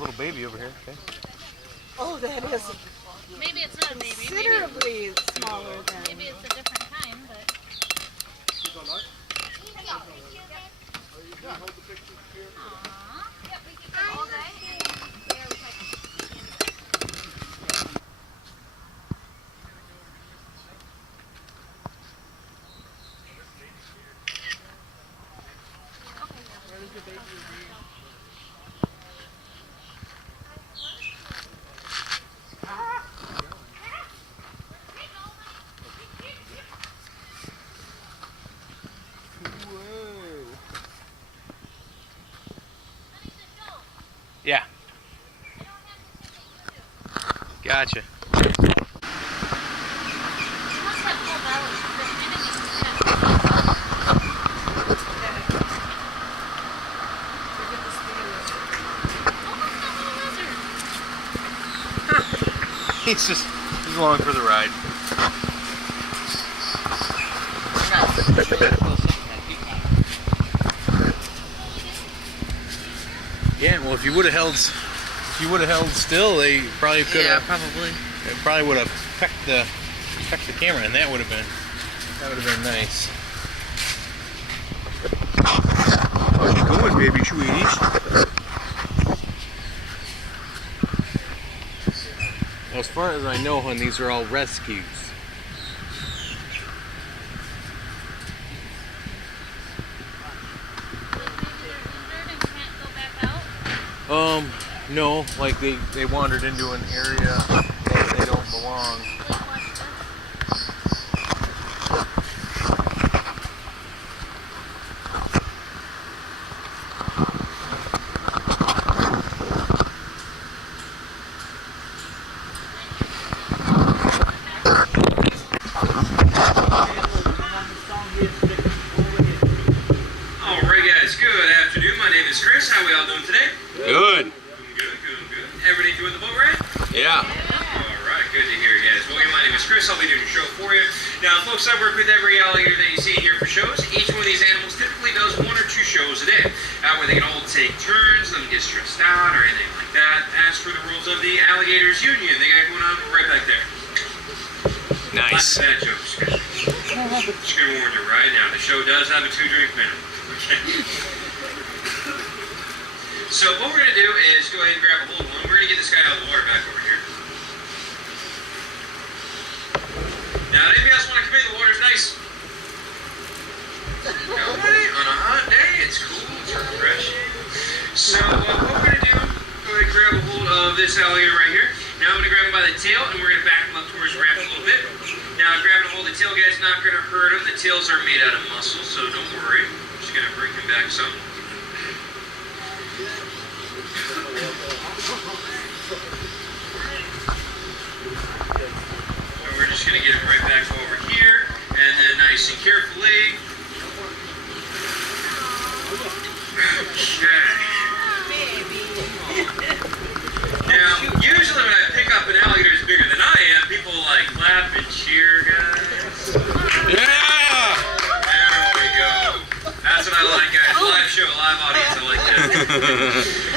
little baby over here. Okay. Oh, that is maybe it's not a baby. Considerably smaller than. Maybe it's a different kind, but. Yeah. Gotcha. He's along for the ride. Yeah, well, if you would have held still, they probably could have. Yeah, probably. It probably would have pecked the camera, and that would have been nice. How's it going, baby sweeties? As far as I know, hon, these are all rescues. No, like they wandered into an area that they don't belong. Alright guys, good afternoon. My name is Chris. How are we all doing today? Good. Good. Everybody doing the boat ride? Yeah. Alright, good to hear you guys. Well, again, my name is Chris. I'll be doing the show for you. Now, folks, I work with every alligator that you see here for shows. Each one of these animals typically does 1 or 2 shows a day. Where they can all take turns, don't get stressed out or anything like that. As for the rules of the Alligators Union, they got going on right back there. Nice. Lots of bad jokes. Just gonna warn you right now, the show does have a 2-drink minimum. Okay. So what we're gonna do is go ahead and grab a hold of one. We're gonna get this guy out of the water back over here. Now, anybody else want to come in? The water's nice. Okay, on a hot day, it's cool, it's refreshing. So what we're gonna do, go ahead and grab a hold of this alligator right here. Now I'm gonna grab him by the tail, and we're gonna back him up towards the raft a little bit. Now, grabbing a hold of the tail, guys, not gonna hurt him. The tails are made out of muscle, so don't worry. I'm just gonna bring him back some. And we're just gonna get him right back over here, and then nice and carefully. Okay. Now, usually when I pick up an alligator that's bigger than I am, people like clap and cheer, guys. Yeah! There we go. That's what I like, guys. Live show, live audience, I like that.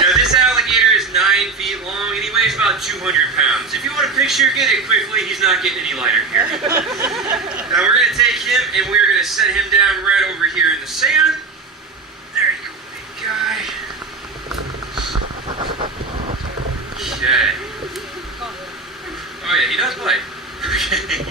Now, this alligator is 9 feet long and he weighs about 200 pounds. If you want a picture, get it quickly. He's not getting any lighter here. Now, we're going to take him and we're going to set him down right over here in the sand. There you go, big guy. Okay. Oh yeah, he does play. Okay.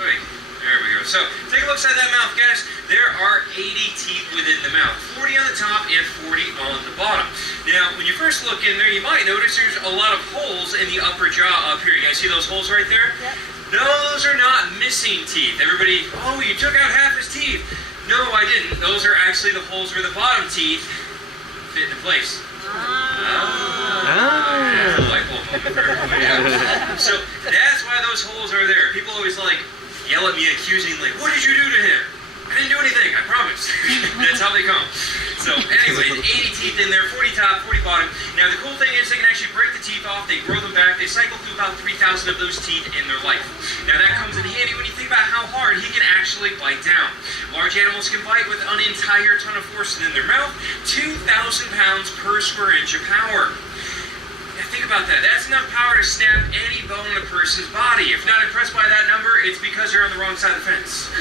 Okay, there we go. So, take a look inside that mouth, guys. There are 80 teeth within the mouth. 40 on the top and 40 on the bottom. Now, when you first look in there, you might notice there's a lot of holes in the upper jaw up here. You guys see those holes right there? Yep. No, those are not missing teeth. Everybody, oh, you took out half his teeth. No, I didn't. Those are actually the holes where the bottom teeth fit into place. So that's why those holes are there. People always like yell at me accusingly, what did you do to him? I didn't do anything, I promise. That's how they come. So anyways, 80 teeth in there, 40 top, 40 bottom. Now the cool thing is they can actually break the teeth off, they grow them back, they cycle through about 3,000 of those teeth in their life. Now that comes in handy when you think about how hard he can actually bite down. Large animals can bite with an entire ton of force in their mouth, 2,000 pounds per square inch of power. think about that. That's enough power to snap any bone in a person's body. If not impressed by that number, it's because you're on the wrong side of the fence.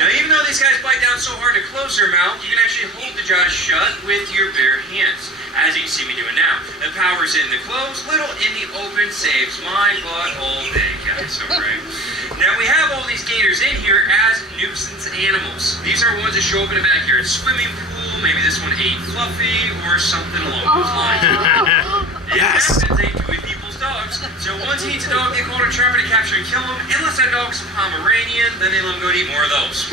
Now, even though these guys bite down so hard to close their mouth, you can actually hold the jaws shut with your bare hands, as you can see me doing now. The power's in the close, little in the open saves my butt all day, guys, alright? Now, we have all these gators in here as nuisance animals. These are ones that show up in a backyard swimming pool. Maybe this one ate Fluffy or something along those lines. Yes! It happens, they do with people's dogs. So once he eats a dog, they call it a trap to capture and kill him. Unless that dog's a Pomeranian, then they let him go to eat more of those.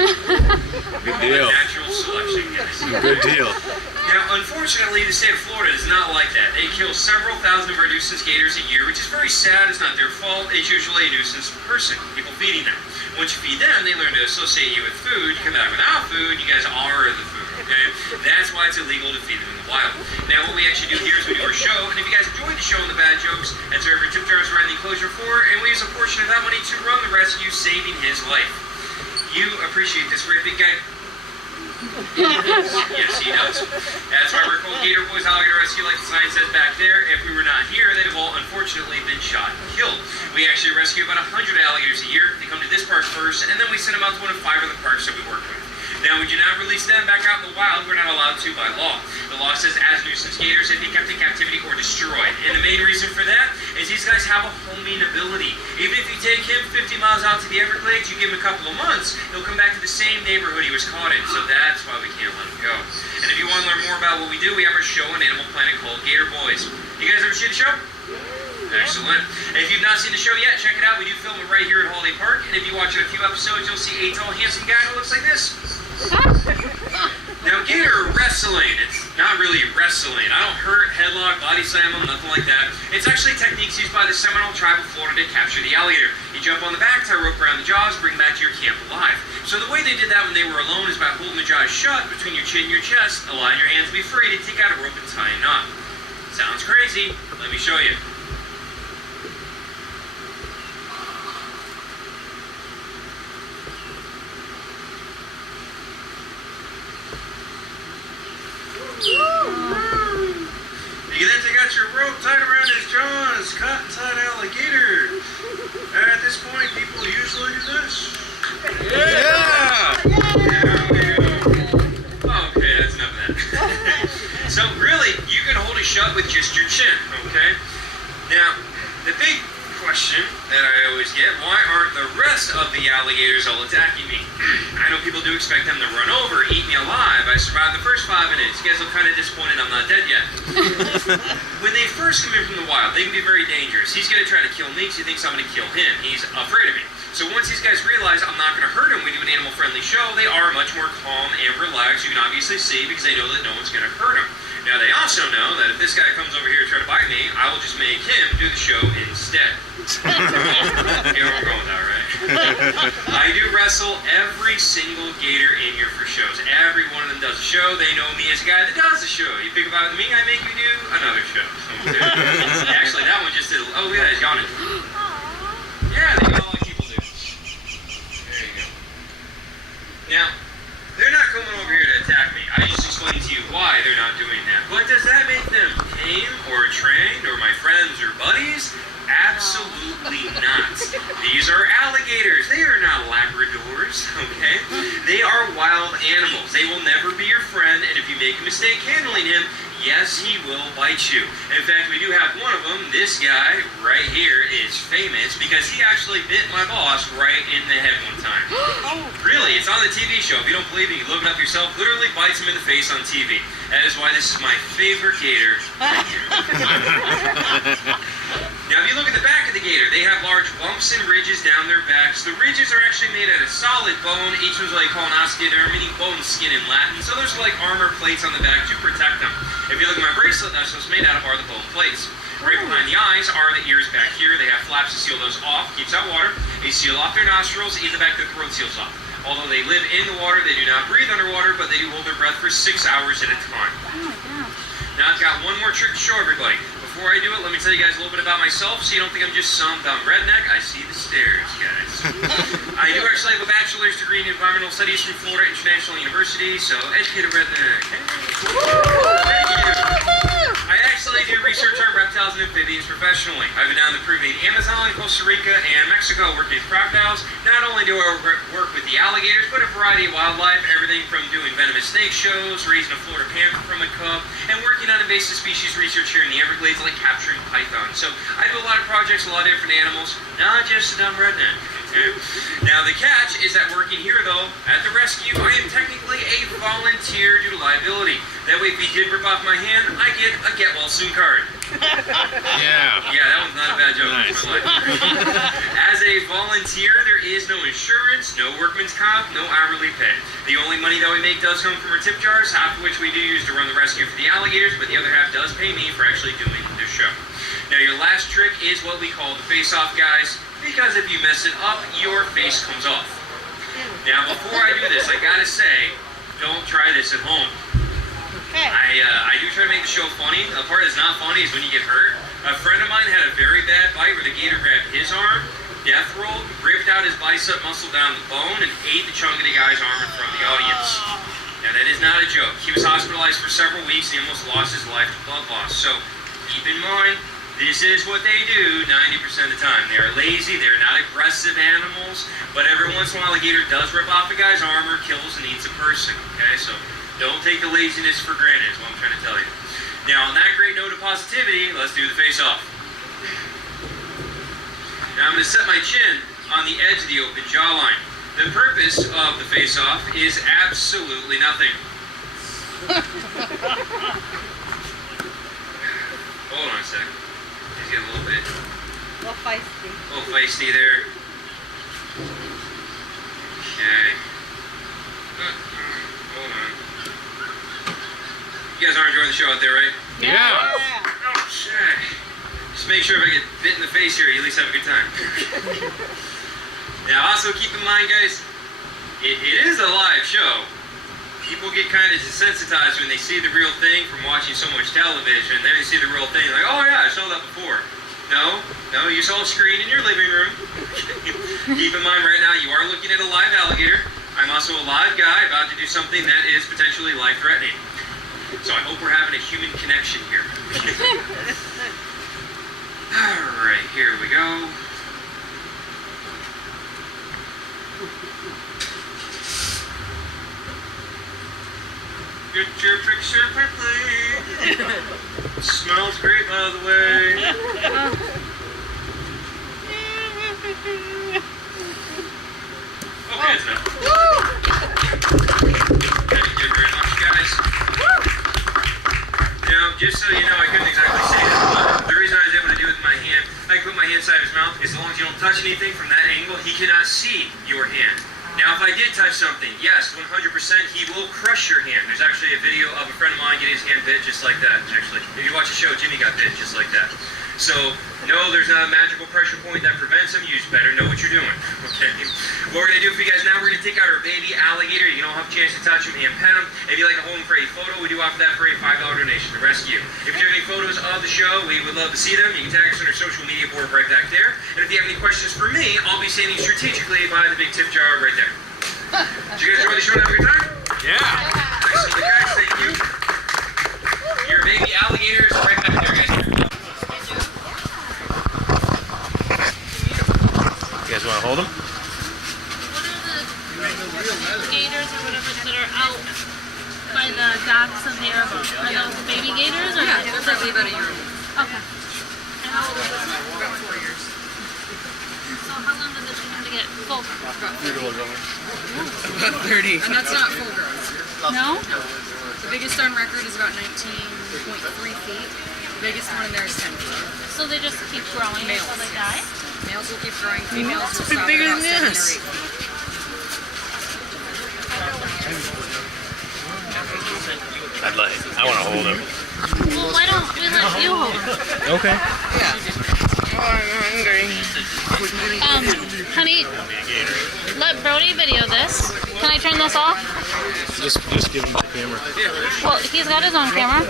Good deal. Natural selection, guys. Good deal. Now, unfortunately, the state of Florida is not like that. They kill several thousand of our nuisance gators a year, which is very sad. It's not their fault. It's usually a nuisance person, people feeding them. Once you feed them, they learn to associate you with food. You come back without food, you guys are the food, okay? That's why it's illegal to feed them in the wild. Now, what we actually do here is we do our show, and if you guys enjoyed the show and the bad jokes, that's our tip jars around the enclosure for, and we use a portion of that money to run the rescue, saving his life. You appreciate this, right, big guy? Yes, he does. That's why we're called Gator Boys Alligator Rescue, like the sign says back there. If we were not here, they'd have all unfortunately been shot and killed. We actually rescue about 100 alligators a year. They come to this park first, and then we send them out to one of 5 other parks that we work with. Now, we do not release them back out in the wild. We're not allowed to by law. The law says as nuisance gators, they'd be kept in captivity or destroyed. And the main reason for that is these guys have a homing ability. Even if you take him 50 miles out to the Everglades, you give him a couple of months, he'll come back to the same neighborhood he was caught in. So that's why we can't let him go. And if you want to learn more about what we do, we have our show on Animal Planet called Gator Boys. You guys ever see the show? Excellent. And if you've not seen the show yet, check it out. We do film it right here at Holiday Park. And if you watch a few episodes, you'll see a tall, handsome guy who looks like this. Now, gator wrestling, it's not really wrestling. I don't hurt, headlock, body slam them, nothing like that. It's actually techniques used by the Seminole tribe of Florida to capture the alligator. You jump on the back, tie a rope around the jaws, bring back to your camp alive. So the way they did that when they were alone is by holding the jaws shut between your chin and your chest, allowing your hands to be free to take out a rope and tie a knot. Sounds crazy. Let me show you. You then take out your rope tied around his jaws, cotton-tied alligator. At this point, people usually do this. Yeah! There we go. Okay, that's enough of that. So really, you can hold it shut with just your chin, okay? Now, the big question that I always get, why aren't the rest of the alligators all attacking me? I know people do expect them to run over, eat me alive. I survived the first 5 minutes. You guys look kind of disappointed I'm not dead yet. When they first come in from the wild, they can be very dangerous. He's going to try to kill me because he thinks I'm going to kill him. He's afraid of me. So once these guys realize I'm not going to hurt him, we do an animal-friendly show, they are much more calm and relaxed. You can obviously see because they know that no one's going to hurt him. Now, they also know that if this guy comes over here to try to bite me, I will just make him do the show instead. You know where we're going with that, right? I do wrestle every single gator in here for shows. Every one of them does a show. They know me as a guy that does the show. You pick up with me, I make you do another show. So, actually, that one just did. Oh, look at that, he's yawning. Yeah, they all like people do. There you go. Now, they're not coming over here to attack me. I just explained to you why they're not doing that. But does that make them tame or trained or my friends or buddies? Absolutely not. These are alligators. They are not Labradors, okay? They are wild animals. They will never be your friend, and if you make a mistake handling him, yes, he will bite you. In fact, we do have one of them. This guy right here is famous because he actually bit my boss right in the head one time. Really, it's on the TV show. If you don't believe me, you look it up yourself. Literally bites him in the face on TV. That is why this is my favorite gator right here. Now, if you look at the back of the gator, they have large bumps and ridges down their backs. The ridges are actually made out of solid bone. Each one's what they call an osteoderm, meaning bone skin in Latin. So there's like armor plates on the back to protect them. If you look at my bracelet, that's what's made out of are the bone plates. Right behind the eyes are the ears back here. They have flaps to seal those off, keeps out water. They seal off their nostrils, even the back of the throat seals off. Although they live in the water, they do not breathe underwater, but they do hold their breath for 6 hours at a time. Oh my gosh. Now I've got one more trick to show everybody. Before I do it, let me tell you guys a little bit about myself so you don't think I'm just some dumb redneck. I see the stairs, guys. I do actually have a bachelor's degree in environmental studies from Florida International University, so educated redneck. Hey. Thank you. I actually do research on reptiles and amphibians professionally. I've been down the Peruvian Amazon, Costa Rica, and Mexico working with crocodiles. Not only do I work with the alligators, but a variety of wildlife, everything from doing venomous snake shows, raising a Florida panther from a cub, and working on invasive species research here in the Everglades like capturing pythons. So I do a lot of projects, a lot of different animals, not just a dumb redneck. Now the catch is that working here though, at the rescue, I am technically a volunteer due to liability. That way if he did rip off my hand, I get a get well soon card. Yeah. Yeah, that was not a bad joke. Nice. As a volunteer, there is no insurance, no workman's comp, no hourly pay. The only money that we make does come from our tip jars, half of which we do use to run the rescue for the alligators, but the other half does pay me for actually doing this show. Now your last trick is what we call the face-off, guys, because if you mess it up, your face comes off. Now before I do this, I gotta say, don't try this at home. Okay. I do try to make the show funny. The part that's not funny is when you get hurt. A friend of mine had a very bad bite where the gator grabbed his arm, death rolled, ripped out his bicep muscle down the bone, and ate the chunk of the guy's arm in front of the audience. Now that is not a joke. He was hospitalized for several weeks and he almost lost his life to blood loss. So keep in mind, this is what they do 90% of the time. They are lazy, they're not aggressive animals, but every once in a while a gator does rip off a guy's arm or kills and eats a person, okay? So don't take the laziness for granted is what I'm trying to tell you. Now on that great note of positivity, let's do the face-off. Now I'm going to set my chin on the edge of the open jawline. The purpose of the face-off is absolutely nothing. Hold on a second. Just get a little bit. A little feisty. A little feisty there. Okay. Hold on. You guys are enjoying the show out there, right? Yeah. Okay. Just make sure if I get bit in the face here, you at least have a good time. Now also keep in mind, guys, it is a live show. People get kind of desensitized when they see the real thing from watching so much television, and then they see the real thing like, oh yeah, I saw that before. No, you saw a screen in your living room. Keep in mind right now, you are looking at a live alligator. I'm also a live guy about to do something that is potentially life-threatening. So I hope we're having a human connection here. Alright, here we go. Get your picture quickly. Smells great, by the way. Okay, that's enough. Thank you very much, guys. Now, just so you know, I couldn't exactly say that, but the reason I was able to do it with my hand, I can put my hand inside his mouth, as long as you don't touch anything from that angle, he cannot see your hand. Now, if I did touch something, yes, 100%, he will crush your hand. There's actually a video of a friend of mine getting his hand bit just like that, actually. If you watch the show, Jimmy got bit just like that. So, no, there's not a magical pressure point that prevents him. You just better know what you're doing, okay? What we're going to do for you guys now, we're going to take out our baby alligator. You can all have a chance to touch him and pet him. If you'd like to hold him for a photo, we do offer that for a $5 donation to rescue. If you have any photos of the show, we would love to see them. You can tag us on our social media board right back there. And if you have any questions for me, I'll be standing strategically by the big tip jar right there. Did you guys enjoy the show and have a good time? Yeah. Excellent, guys. Thank you. Your baby alligator is right back there, guys. You guys want to hold him? What are the gators or whatever that are out by the docks of the airboat? Are those the baby gators or Yeah, they're probably about a year old. Okay. And how old are they? About 4 years. So how long does it take them to get full? About 30. And that's not full grown. No? The biggest on record is about 19.3 feet. The biggest one in there is 10 feet. So they just keep growing Males. until they die? Males will keep growing. Females will bit stop bigger at about than 7 or 8 this. feet. I want to hold him. Well, why don't we let you hold them? Okay. Honey, let Brody video this. Can I turn this off? Just give him the camera. Well, he's got his own camera.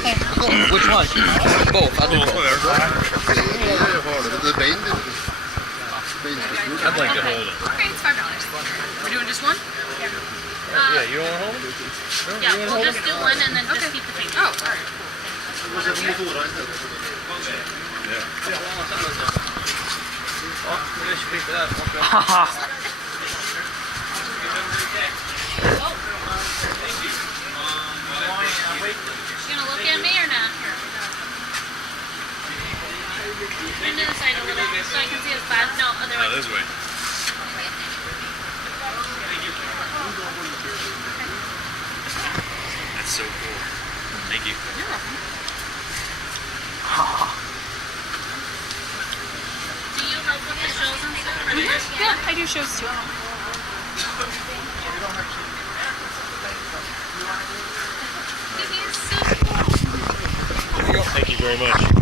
Okay. Which one? Both. I'll do both. I'd like to hold him. Okay, it's $5. We're doing just one? Yeah, you don't want to hold him? Yeah, we'll just do one and then just keep the picture. Oh, alright. You gonna look at me or not? Turn to the side a little so I can see his body. No, other way. Oh, this way. That's so cool. Thank you. Do you help with the shows and stuff? Or Yeah, I do shows too. He's so cool. Thank you very much.